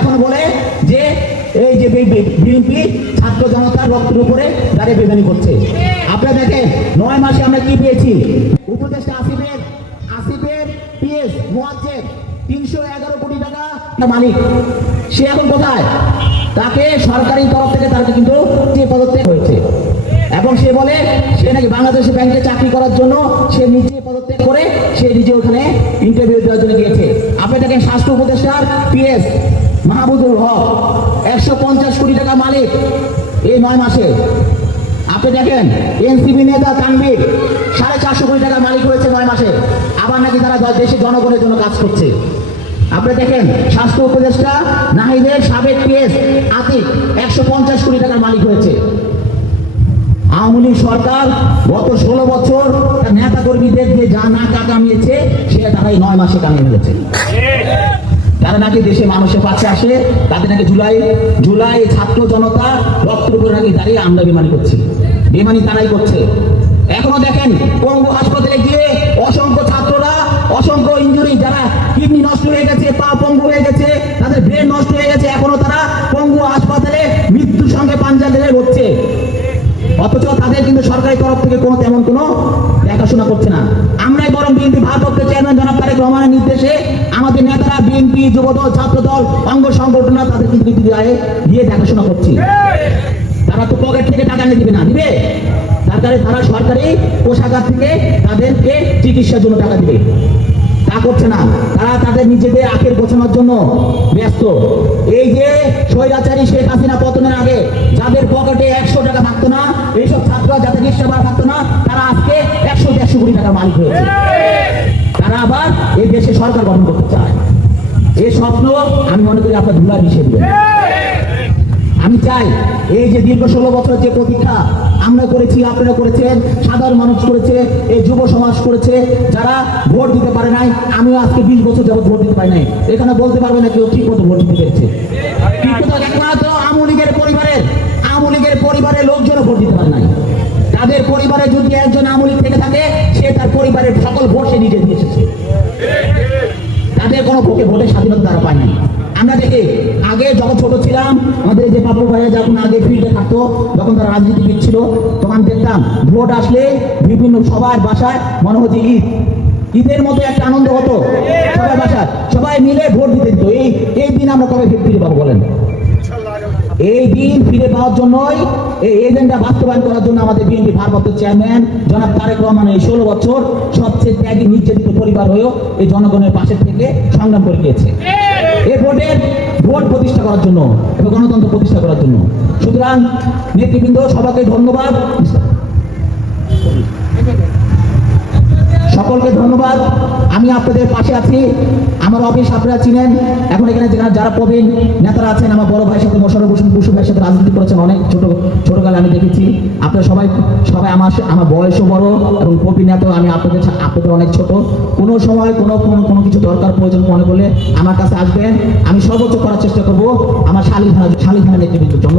এখন বলে যে এই যে বিএনপি ছাত্র জনতার রক্তের উপরে দাঁড়িয়ে বেমানি করছে। আপনারা দেখেন 9 মাসে আমরা কি পেয়েছি। উপদেষ্টা আসিফের পিএস মুয়াজ্জের 311 কোটি টাকা মালিক, সে এখন কোথায়? তাকে সরকারি তরফ থেকে তাকে কিন্তু পদত্যাগ হয়েছে এবং সে বলে সে নাকি বাংলাদেশ ব্যাংকে চাকরি করার জন্য সে নিজে পদত্যাগ করে সে নিজে ওখানে ইন্টারভিউ দেওয়ার জন্য গিয়েছে। আপনি দেখেন স্বাস্থ্য উপদেষ্টার পিএস মাহবুবুল হক 150 কোটি টাকা মালিক এই 9 মাসে। আপনি দেখেন এনসিপি নেতা তানভীর 450 কোটি টাকা মালিক হয়েছে 9 মাসে, আবার নাকি তারা দেশের জনগণের জন্য কাজ করছে। আপনি দেখেন স্বাস্থ্য উপদেষ্টা নাহিদের সাবেক পিএস আতিক 150 কোটি টাকার মালিক হয়েছে। আওয়ামী লীগ সরকার গত 16 বছর নেতা কর্মীদের যে যা না কামিয়েছে সেটা তারা এই 9 মাসে কামিয়ে ফেলেছে। তারা নাকি দেশে মানুষের পাশে আসে, তাদের নাকি জুলাই ছাত্র জনতা রক্তের উপরে নাকি দাঁড়িয়ে আমরা বেমানি করছি, বেমানি তারাই করছে। এখনো দেখেন পঙ্গু হাসপাতালে গিয়ে অসংখ্য ছাত্ররা অসংখ্য ইনজুরি, যারা কিডনি নষ্ট হয়ে গেছে, পা পঙ্গু হয়ে গেছে, তাদের ব্রেন নষ্ট হয়ে গেছে, এখনো তারা পঙ্গু হাসপাতালে মৃত্যুর সঙ্গে পাঞ্জা লেগে হচ্ছে। অথচ তাদের কিন্তু সরকারি তরফ থেকে তেমন কোনো দেখাশোনা করছে না। আমরাই বরং বিএনপি ভারপ্রাপ্ত চেয়ারম্যান জনাব তারেক রহমানের নির্দেশে আমাদের নেতারা বিএনপি যুবদল ছাত্রদল অঙ্গ সংগঠনরা তাদের কিন্তু দিয়ে দেখাশোনা করছি। তারা তো পকেট থেকে টাকা নিয়ে দিবে না, দিবে তারা সরকারি কোষাগার থেকে তাদেরকে চিকিৎসার জন্য টাকা দিবে, তা করছে না। তারা তাদের নিজেদের আখের গোছানোর জন্য ব্যস্ত। এই যে স্বৈরাচারী শেখ হাসিনা পতনের আগে যাদের পকেটে 100 টাকা থাকতো না, এইসব ছাত্ররা যাদের রিক্সা ভাড়া থাকতো না, তারা আজকে 100-150 কোটি টাকার মালিক হয়েছে। তারা আবার এই দেশে সরকার গঠন করতে চায়। এই স্বপ্ন আমি মনে করি আপনার ধুলা মিশিয়ে দিবেন। আমি চাই এই যে দীর্ঘ 16 বছর যে প্রতীক্ষা আমরা করেছি, আপনারা করেছেন, সাধারণ মানুষ করেছে, এই যুব সমাজ করেছে, যারা ভোট দিতে পারে নাই। আমিও আজকে 20 বছর যাবত ভোট দিতে পারি নাই। এখানে বলতে পারবে না কেউ ঠিক মতো ভোট দিতে পেরেছে। একমাত্র আওয়ামী লীগের পরিবারের লোকজনও ভোট দিতে পারে নাই। তাদের পরিবারে যদি একজন আওয়ামী লীগ থেকে থাকে, সে তার পরিবারের সকল ভোট সে নিজে দিয়ে এসেছে। তাদের কোনো ভোটের স্বাধীনতা তারা পায় নাই। আমরা দেখি আগে যখন ছোট ছিলাম, আমাদের যে পাপড় ভাইয়া যখন আগে ফিল্ডে থাকতো, যখন তারা রাজনীতিবিদ ছিল, তখন দেখতাম ভোট আসলে বিভিন্ন সবার বাসায় মনে হচ্ছে ঈদের মতো একটা আনন্দ হতো। সবার বাসায় সবাই মিলে ভোট দিতে দিত। এই দিন আমরা কবে ফিরে পাবো বলেন? এই দিন ফিরে পাওয়ার জন্যই, এই এজেন্ডা বাস্তবায়ন করার জন্য আমাদের বিএনপি ভারপ্রাপ্ত চেয়ারম্যান জনাব তারেক রহমান এই 16 বছর সবচেয়ে ত্যাগী নির্যাতিত পরিবার হয়েও এই জনগণের পাশে থেকে সংগ্রাম করে গিয়েছে এই ভোট প্রতিষ্ঠা করার জন্য এবং গণতন্ত্র প্রতিষ্ঠা করার জন্য। সুতরাং নেতৃবৃন্দ সবাইকে ধন্যবাদ, সকলকে ধন্যবাদ। আমি আপনাদের পাশে আছি। আমার অফিস আপনারা চিনেন। এখন এখানে যারা প্রবীণ নেতারা আছেন, আমার বড় ভাইয়ের সাথে মোশাররফ হোসেন বসু ভাইয়ের সাথে রাজনীতি করেছেন অনেক ছোটকালে আমি দেখেছি। আপনারা সবাই আমার বয়সও বড় এবং প্রবীণ নেতা। আমি আপনাদের অনেক ছোট। কোনো সময় কোনো কিছু দরকার প্রয়োজন মনে করলে আমার কাছে আসবেন। আমি সর্বোচ্চ করার চেষ্টা করবো আমার শালীন নেতৃত্বের জন্য।